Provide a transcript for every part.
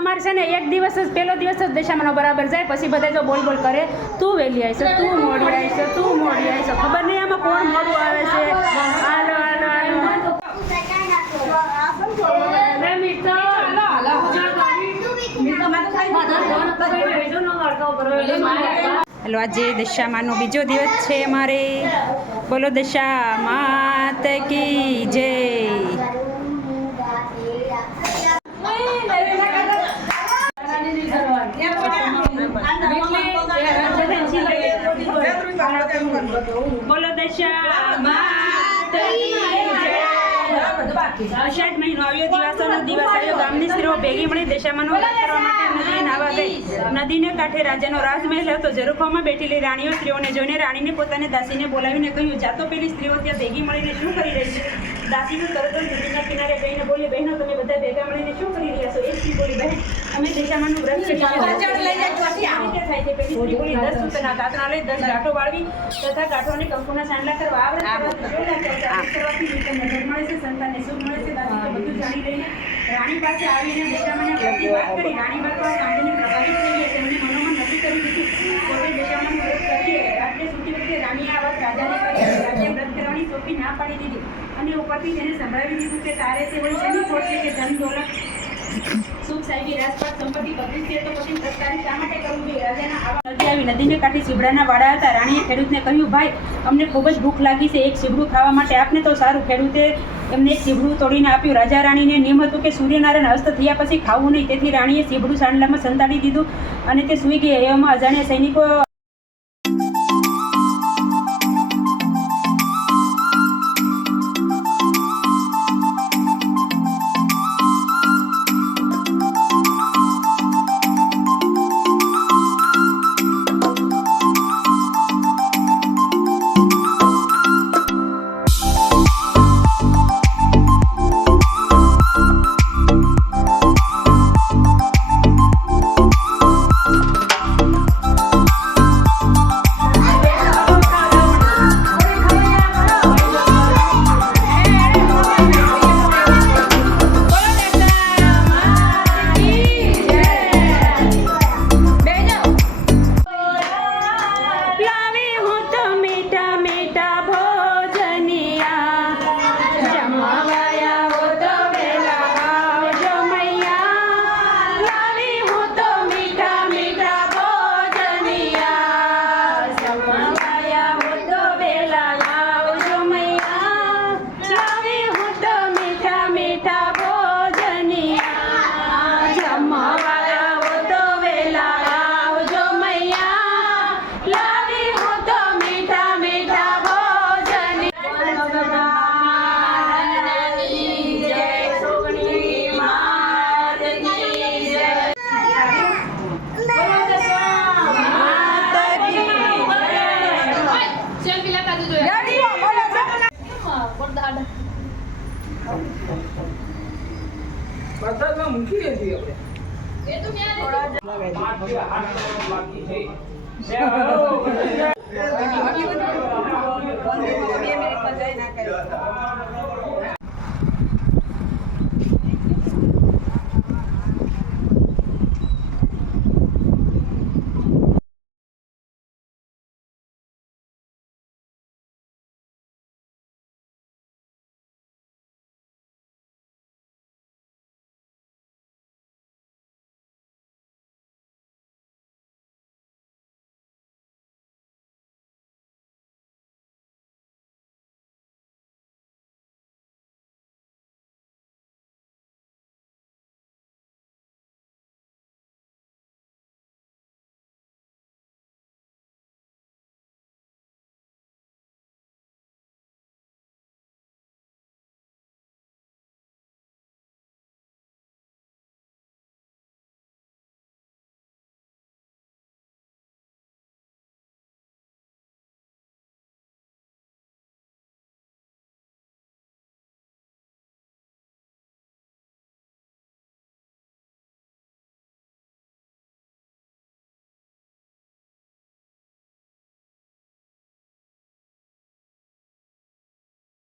અમારે છે ને એક દિવસ જ પહેલો દિવસ જ દશામાનો બરાબર જાય, પછી બધા જો બોલ બોલ કરે તું વહેલી આવીશ, તું મોડી આવીશ, તું મોડી આવીશ. ખબર નહીં આમાં કોણ મોડું આવે છે. હાલો હાલો હાલો હેલો, આજે દશામાનો બીજો દિવસ છે અમારે. બોલો દશા માત કી જય. બોલો દશા માત કી જય. અષાઢ મહિનો આવ્યો, દિવાસોનો દિવસ આવ્યો. ગામની સ્ત્રીઓ ભેગી મળી દશામાનો વ્રત કરવા માટે નદીએ નાહવા ગઈ. નદીને કાંઠે રાજાનો રાજમહેલ હતો. ઝરૂખામાં બેઠેલી રાણીઓ સ્ત્રીઓને જોઈને રાણીને પોતાની દાસીને બોલાવીને કહ્યું, જાતો પેલી સ્ત્રીઓ ત્યાં ભેગી મળીને શું કરી રહી છે? દાસીનો તરત જ નદીના કિનારે જઈને બોલી, બહેનો તમે બધા ભેગા મળીને શું કરી રહ્યા છો? એક સ્ત્રી બોલી, બહેન અમે દશામાનું વ્રત કરી થાય છે. પેલી સ્ત્રી બોલી, 10 સૂતરના કાતરા લઈ 10 ગાંઠો વાળવી તથા ગાંઠોને કંકુના સાંડલા કરવા કરવાથી તમને ધન મળે છે, સંતાનને સુખ મળે છે. દાસી તો બધું જાણી લઈને રાણી પાસે આવીને દશામાના વ્રતની વાત કરી. રાણી વાત સાંભળીને પ્રભાવિત થઈ ગયા. તેમણે મનોમન નક્કી કરી દીધું પોતે દશામાનું વ્રત કરીએ. રાત્રે સૂતી વખતે રાણીએ આ વાત રાજાને કરી. રાજાએ વ્રત કરવાની સોંપી ના પાડી દીધી અને ઉપરથી તેને સંભળાવી દીધું કે તારે તે વળી શેની ખોટ છે કે ધન દોલત સુખ સાહેબી રાજપાટ સંપત્તિ બધી છે તો પછી સરકારી શા માટે કરવું જોઈએ? રાજાના આવા નદી આવી. નદીને કાંઠે સીબડાના વાડા હતા. રાણીએ ખેડૂતને કહ્યું, ભાઈ અમને ખૂબ જ ભૂખ લાગી છે, એક સીબડું ખાવા માટે આપને તો સારું. ખેડૂતે એમને એક સીબડું તોડીને આપ્યું. રાજા રાણીને નિયમ હતું કે સૂર્યનારાયણ અસ્ત થયા પછી ખાવું નહીં. તેથી રાણીએ સીબડું સાંડલામાં સંતાડી દીધું અને તે સૂઈ ગયા. એવામાં અજાણ્યા સૈનિકો મૂકી દેતી આપણે એ તો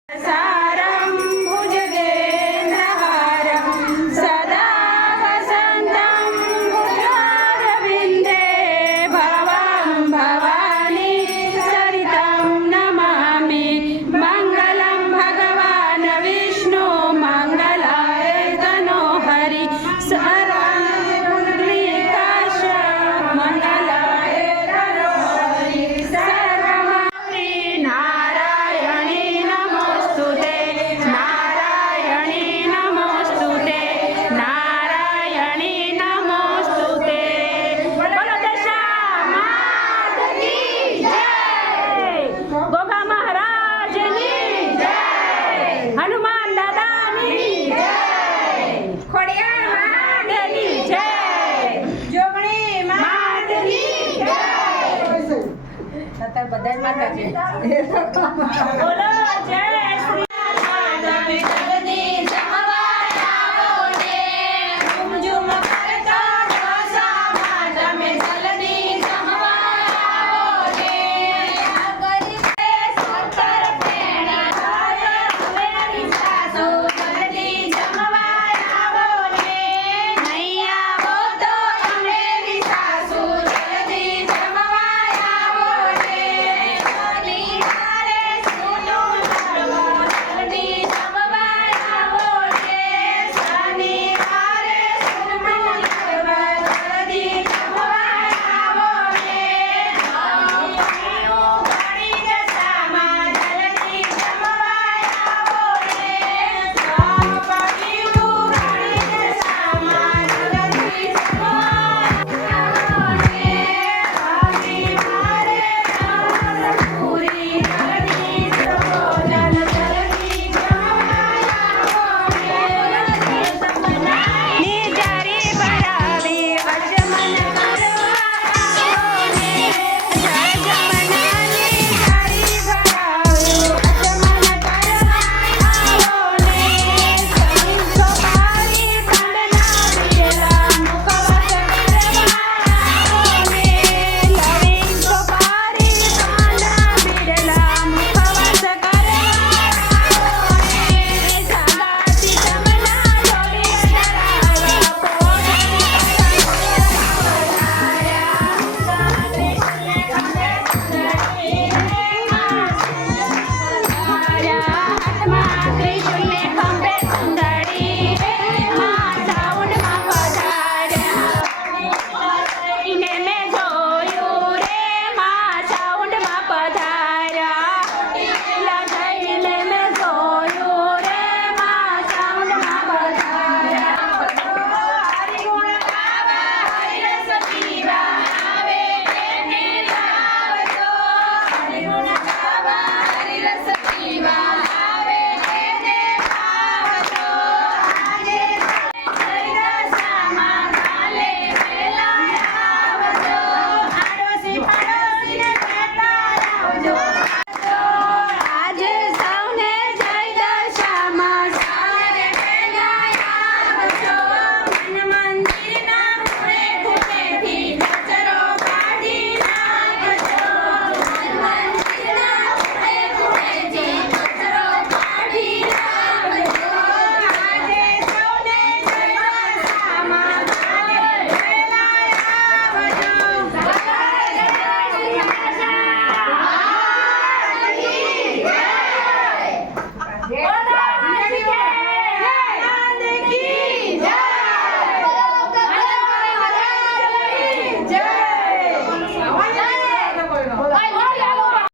સારમ ભુજગેન્દ્રહારમ સદા વસંતમ માતા બધા માતા છે બોલો જય શ્રી